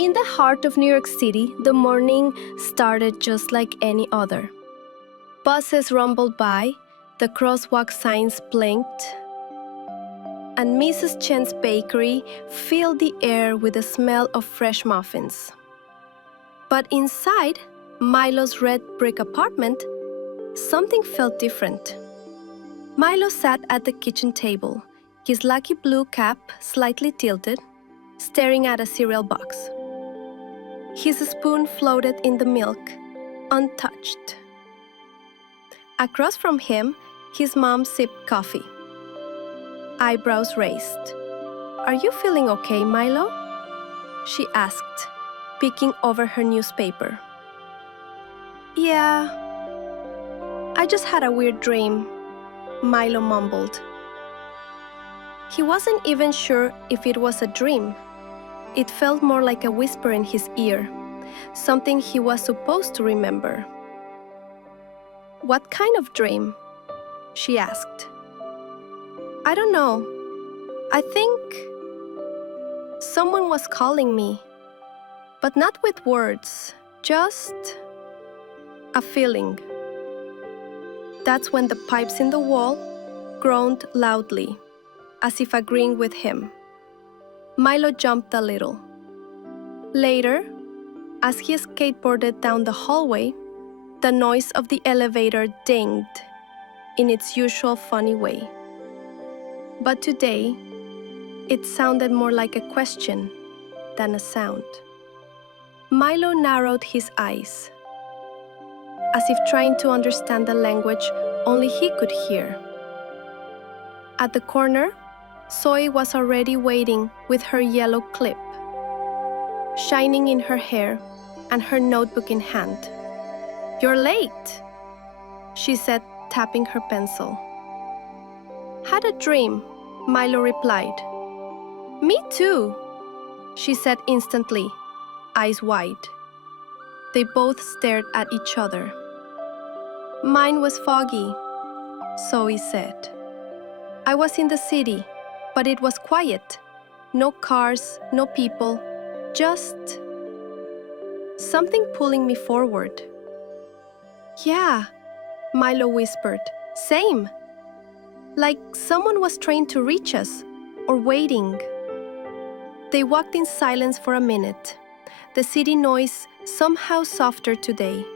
In the heart of New York City, the morning started just like any other. Buses rumbled by, the crosswalk signs blinked, and Mrs. Chen's bakery filled the air with the smell of fresh muffins. But inside Milo's red brick apartment, something felt different. Milo sat at the kitchen table, his lucky blue cap slightly tilted, staring at a cereal box. His spoon floated in the milk, untouched. Across from him, his mom sipped coffee. Eyebrows raised. "Are you feeling okay, Milo?" she asked, peeking over her newspaper. "Yeah, I just had a weird dream," Milo mumbled. He wasn't even sure if it was a dream. It felt more like a whisper in his ear, something he was supposed to remember. "What kind of dream?" she asked. "I don't know. I think someone was calling me, but not with words, just a feeling." That's when the pipes in the wall groaned loudly, as if agreeing with him. Milo jumped a little. Later, as he skateboarded down the hallway, the noise of the elevator dinged in its usual funny way. But today, it sounded more like a question than a sound. Milo narrowed his eyes, as if trying to understand the language only he could hear. At the corner, Zoey was already waiting with her yellow clip, shining in her hair and her notebook in hand. "You're late," she said, tapping her pencil. "Had a dream," Milo replied. "Me too," she said instantly, eyes wide. They both stared at each other. "Mine was foggy," Zoey said. "I was in the city, but it was quiet. No cars, no people, just something pulling me forward." "Yeah," Milo whispered. "Same. Like someone was trying to reach us, or waiting." They walked in silence for a minute, the city noise somehow softer today.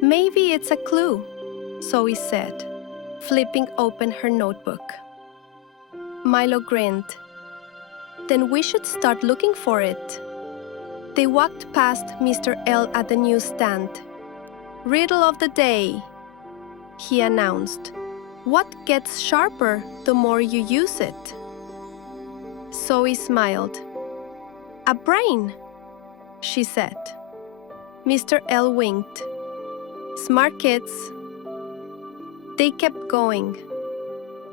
"Maybe it's a clue," Zoey said, flipping open her notebook. Milo grinned. "Then we should start looking for it." They walked past Mr. L at the newsstand. "Riddle of the day," he announced. "What gets sharper the more you use it?" Zoey smiled. "A brain," she said. Mr. L winked. "Smart kids." They kept going,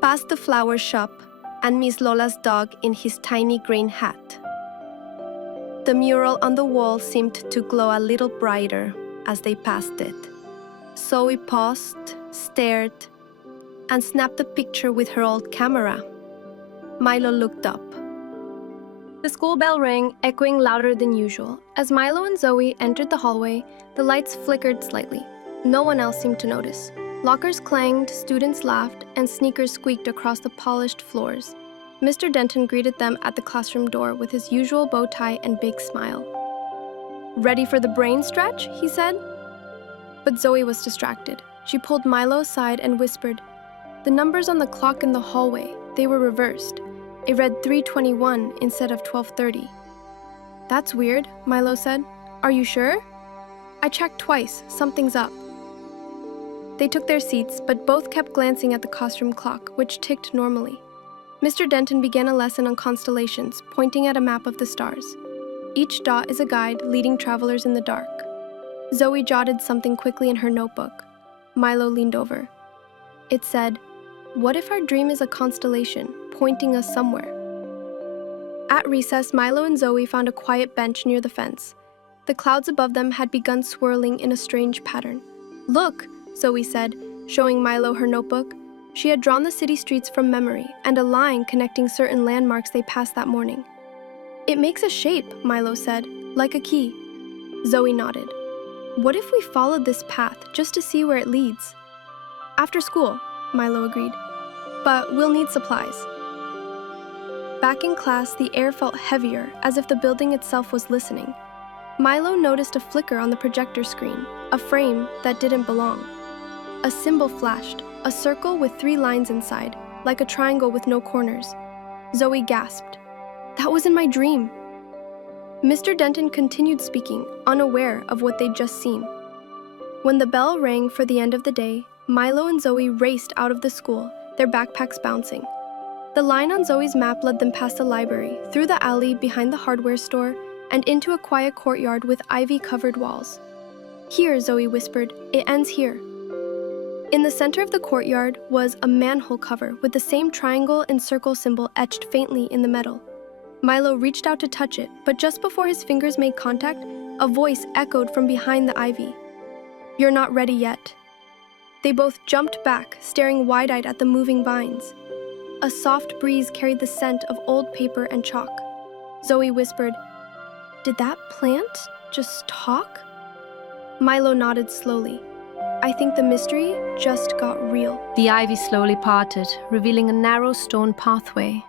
past the flower shop and Miss Lola's dog in his tiny green hat. The mural on the wall seemed to glow a little brighter as they passed it. Zoey paused, stared, and snapped a picture with her old camera. Milo looked up. The school bell rang, echoing louder than usual. As Milo and Zoey entered the hallway, the lights flickered slightly. No one else seemed to notice. Lockers clanged, students laughed, and sneakers squeaked across the polished floors. Mr. Denton greeted them at the classroom door with his usual bow tie and big smile. "Ready for the brain stretch?" he said. But Zoey was distracted. She pulled Milo aside and whispered, "The numbers on the clock in the hallway, they were reversed. It read 3:21 instead of 12:30. "That's weird," Milo said. "Are you sure?" "I checked twice. Something's up." They took their seats, but both kept glancing at the classroom clock, which ticked normally. Mr. Denton began a lesson on constellations, pointing at a map of the stars. Each dot is a guide leading travelers in the dark. Zoey jotted something quickly in her notebook. Milo leaned over. It said, "What if our dream is a constellation, pointing us somewhere?" At recess, Milo and Zoey found a quiet bench near the fence. The clouds above them had begun swirling in a strange pattern. "Look," Zoey said, showing Milo her notebook. She had drawn the city streets from memory and a line connecting certain landmarks they passed that morning. "It makes a shape," Milo said, like a key. Zoe nodded. What if we followed this path just to see where it leads? After school, Milo agreed. But we'll need supplies. Back in class, the air felt heavier, as if the building itself was listening. Milo noticed a flicker on the projector screen, a frame that didn't belong. A symbol flashed, a circle with 3 lines inside, like a triangle with no corners. Zoe gasped. That was in my dream. Mr. Denton continued speaking, unaware of what they'd just seen. When the bell rang for the end of the day, Milo and Zoe raced out of the school, their backpacks bouncing. The line on Zoe's map led them past the library, through the alley behind the hardware store, and into a quiet courtyard with ivy-covered walls. Here, Zoe whispered, it ends here. In the center of the courtyard was a manhole cover with the same triangle and circle symbol etched faintly in the metal. Milo reached out to touch it, but just before his fingers made contact, a voice echoed from behind the ivy. You're not ready yet. They both jumped back, staring wide-eyed at the moving vines. A soft breeze carried the scent of old paper and chalk. Zoe whispered, Did that plant just talk? Milo nodded slowly. I think the mystery just got real. The ivy slowly parted, revealing a narrow stone pathway.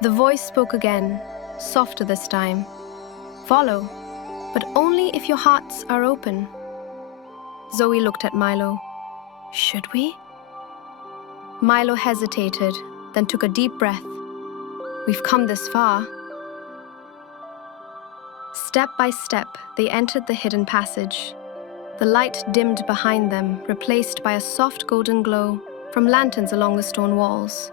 The voice spoke again, softer this time. Follow, but only if your hearts are open. Zoe looked at Milo. Should we? Milo hesitated, then took a deep breath. We've come this far. Step by step, they entered the hidden passage. The light dimmed behind them, replaced by a soft golden glow from lanterns along the stone walls.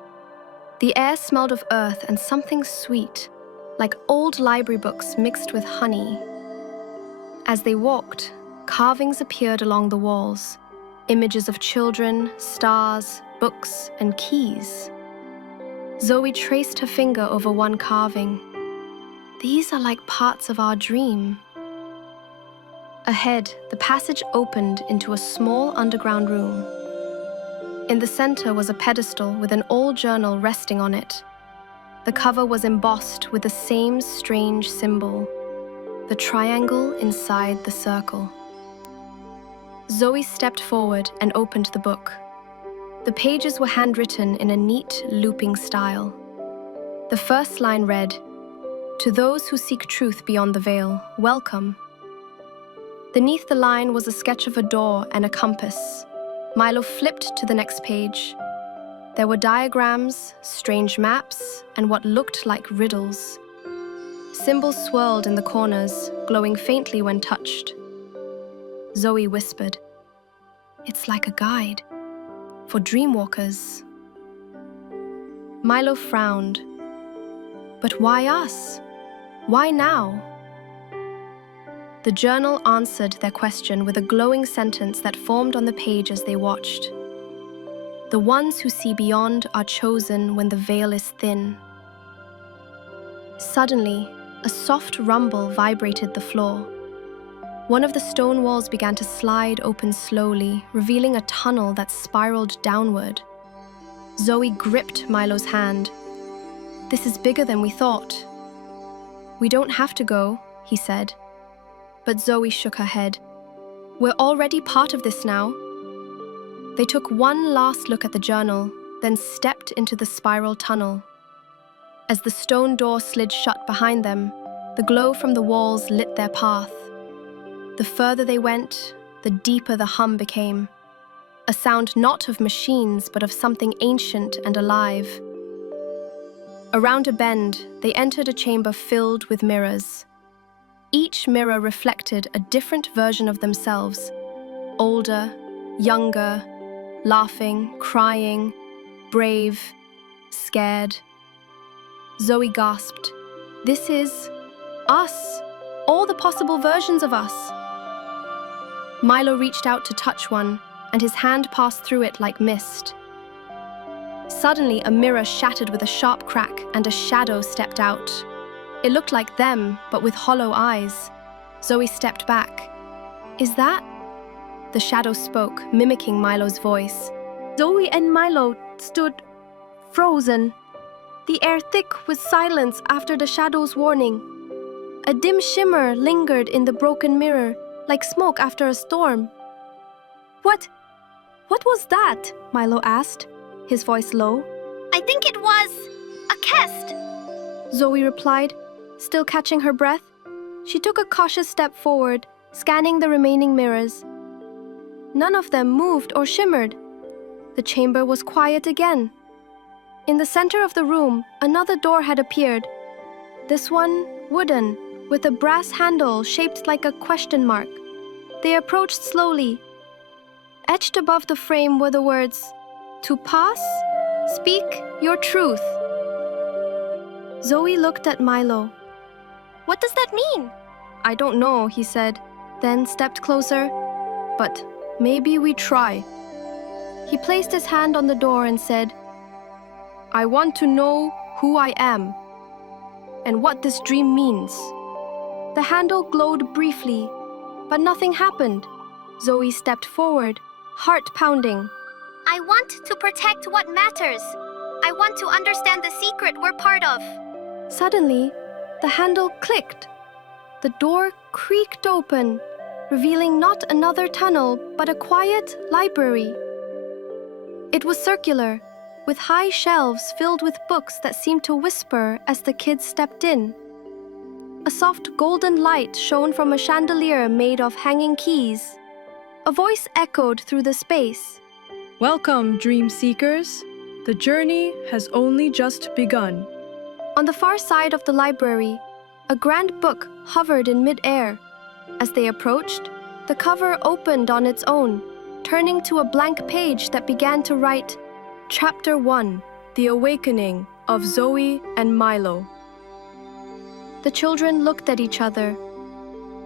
The air smelled of earth and something sweet, like old library books mixed with honey. As they walked, carvings appeared along the walls, images of children, stars, books, and keys. Zoe traced her finger over one carving. These are like parts of our dream. Ahead, the passage opened into a small underground room. In the center was a pedestal with an old journal resting on it. The cover was embossed with the same strange symbol, the triangle inside the circle. Zoe stepped forward and opened the book. The pages were handwritten in a neat, looping style. The first line read, To those who seek truth beyond the veil, welcome. Beneath the line was a sketch of a door and a compass. Milo flipped to the next page. There were diagrams, strange maps, and what looked like riddles. Symbols swirled in the corners, glowing faintly when touched. Zoe whispered, It's like a guide for dreamwalkers. Milo frowned. But why us? Why now? The journal answered their question with a glowing sentence that formed on the page as they watched. The ones who see beyond are chosen when the veil is thin. Suddenly, a soft rumble vibrated the floor. One of the stone walls began to slide open slowly, revealing a tunnel that spiraled downward. Zoe gripped Milo's hand. This is bigger than we thought. We don't have to go, he said. But Zoe shook her head. We're already part of this now. They took one last look at the journal, then stepped into the spiral tunnel. As the stone door slid shut behind them, the glow from the walls lit their path. The further they went, the deeper the hum became. A sound not of machines, but of something ancient and alive. Around a bend, they entered a chamber filled with mirrors. Each mirror reflected a different version of themselves. Older, younger, laughing, crying, brave, scared. Zoe gasped, This is us, all the possible versions of us. Milo reached out to touch one, and his hand passed through it like mist. Suddenly, a mirror shattered with a sharp crack, and a shadow stepped out. It looked like them, but with hollow eyes. Zoe stepped back. Is that? The shadow spoke, mimicking Milo's voice. Zoe and Milo stood frozen, the air thick with silence after the shadow's warning. A dim shimmer lingered in the broken mirror, like smoke after a storm. What was that? Milo asked, his voice low. I think it was a chest. Zoe replied, still catching her breath. She took a cautious step forward, scanning the remaining mirrors. None of them moved or shimmered. The chamber was quiet again. In the center of the room, another door had appeared. This one, wooden, with a brass handle shaped like a question mark. They approached slowly. Etched above the frame were the words, "To pass, speak your truth." Zoe looked at Milo. What does that mean? "I don't know," he said, then stepped closer. "But maybe we try." He placed his hand on the door and said, "I want to know who I am and what this dream means." The handle glowed briefly, but nothing happened. Zoe stepped forward, heart pounding. I want to protect what matters. I want to understand the secret we're part of. Suddenly, the handle clicked. The door creaked open, revealing not another tunnel, but a quiet library. It was circular, with high shelves filled with books that seemed to whisper as the kids stepped in. A soft golden light shone from a chandelier made of hanging keys. A voice echoed through the space. Welcome, dream seekers. The journey has only just begun. On the far side of the library, a grand book hovered in mid-air. As they approached, the cover opened on its own, turning to a blank page that began to write, Chapter 1, The Awakening of Zoey and Milo. The children looked at each other.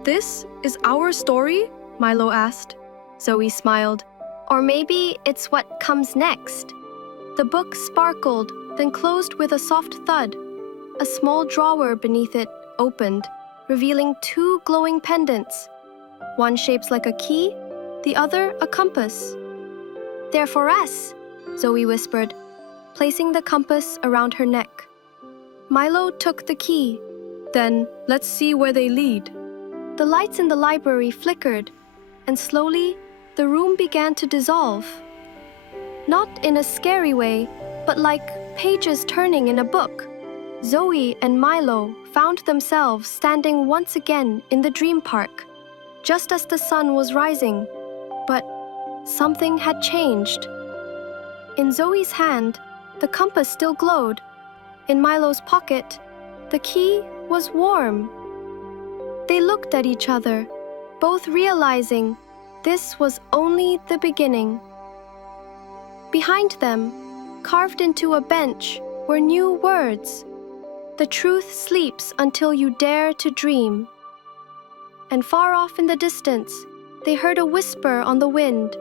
"This is our story?" Milo asked. Zoe smiled. "Or maybe it's what comes next." The book sparkled, then closed with a soft thud. A small drawer beneath it opened, revealing two glowing pendants. One shaped like a key, the other a compass. "They're for us," Zoe whispered, placing the compass around her neck. Milo took the key. Then let's see where they lead. The lights in the library flickered, and slowly the room began to dissolve. Not in a scary way, but like pages turning in a book. Zoe and Milo found themselves standing once again in the dream park, just as the sun was rising. But something had changed. In Zoe's hand, the compass still glowed. In Milo's pocket, the key was warm. They looked at each other, both realizing this was only the beginning. Behind them, carved into a bench, were new words. The truth sleeps until you dare to dream. And far off in the distance, they heard a whisper on the wind.